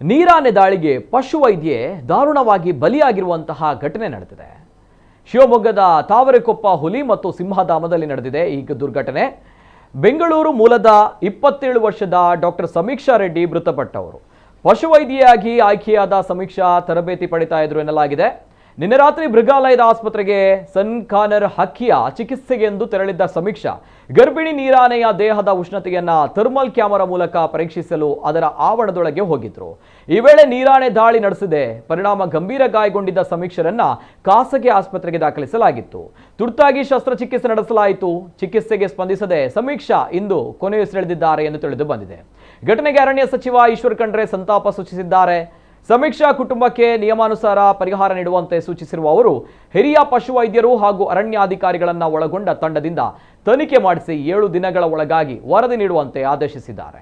ನೀರಾನೆ ದಾಳಿಗೆ ಪಶುವೈದ್ಯೆ ದಾರುಣವಾಗಿ ಬಲಿಯಾಗಿರುವಂತಹ ಘಟನೆ ನಡೆದಿದೆ. ಶಿವಮೊಗ್ಗದ ತಾವರೆಕೊಪ್ಪ ಹುಲಿ ಮತ್ತು ಸಿಂಹಧಾಮದಲ್ಲಿ ನಡೆದಿದೆ ಈ ದುರ್ಘಟನೆ. ಬೆಂಗಳೂರು ಮೂಲದ 27 ವರ್ಷದ ಡಾಕ್ಟರ್ ಸಮೀಕ್ಷಾ ರೆಡ್ಡಿ ಮೃತಪಟ್ಟವರು. ಪಶುವೈದ್ಯೆಯಾಗಿ ಆಯ್ಕೆಯಾದ ಸಮೀಕ್ಷಾ ತರಬೇತಿ ಪಡಿತಾ ಇದ್ರು ಎನ್ನಲಾಗಿದೆ. ನಿನ್ನೆ ರಾತ್ರಿ ಮೃಗಾಲಯದ ಆಸ್ಪತ್ರೆಗೆ ಸನ್ಖಾನರ್ ಹಕ್ಕಿಯ ಚಿಕಿತ್ಸೆಗೆಂದು ತೆರಳಿದ್ದ ಸಮೀಕ್ಷಾ ಗರ್ಭಿಣಿ ನೀರಾನೆಯ ದೇಹದ ಉಷ್ಣತೆಯನ್ನ ಥರ್ಮಲ್ ಕ್ಯಾಮೆರಾ ಮೂಲಕ ಪರೀಕ್ಷಿಸಲು ಅದರ ಆವರಣದೊಳಗೆ ಹೋಗಿದ್ರು. ಈ ವೇಳೆ ನೀರಾನೆ ದಾಳಿ ನಡೆಸಿದೆ. ಪರಿಣಾಮ ಗಂಭೀರ ಗಾಯಗೊಂಡಿದ್ದ ಸಮೀಕ್ಷರನ್ನ ಖಾಸಗಿ ಆಸ್ಪತ್ರೆಗೆ ದಾಖಲಿಸಲಾಗಿತ್ತು. ತುರ್ತಾಗಿ ಶಸ್ತ್ರಚಿಕಿತ್ಸೆ ನಡೆಸಲಾಯಿತು. ಚಿಕಿತ್ಸೆಗೆ ಸ್ಪಂದಿಸದೆ ಸಮೀಕ್ಷಾ ಇಂದು ಕೊನೆಯುಸಿರೆಳೆದಿದ್ದಾರೆ ಎಂದು ತಿಳಿದು ಬಂದಿದೆ. ಘಟನೆಗೆ ಅರಣ್ಯ ಸಚಿವ ಈಶ್ವರ್ ಖಂಡ್ರೆ ಸಂತಾಪ ಸೂಚಿಸಿದ್ದಾರೆ. ಸಮೀಕ್ಷಾ ಕುಟುಂಬಕ್ಕೆ ನಿಯಮಾನುಸಾರ ಪರಿಹಾರ ನೀಡುವಂತೆ ಸೂಚಿಸಿರುವ ಅವರು ಹಿರಿಯ ಪಶುವೈದ್ಯರು ಹಾಗೂ ಅರಣ್ಯಾಧಿಕಾರಿಗಳನ್ನು ಒಳಗೊಂಡ ತಂಡದಿಂದ ತನಿಖೆ ಮಾಡಿಸಿ 7 ದಿನಗಳ ಒಳಗಾಗಿ ವರದಿ ನೀಡುವಂತೆ ಆದೇಶಿಸಿದ್ದಾರೆ.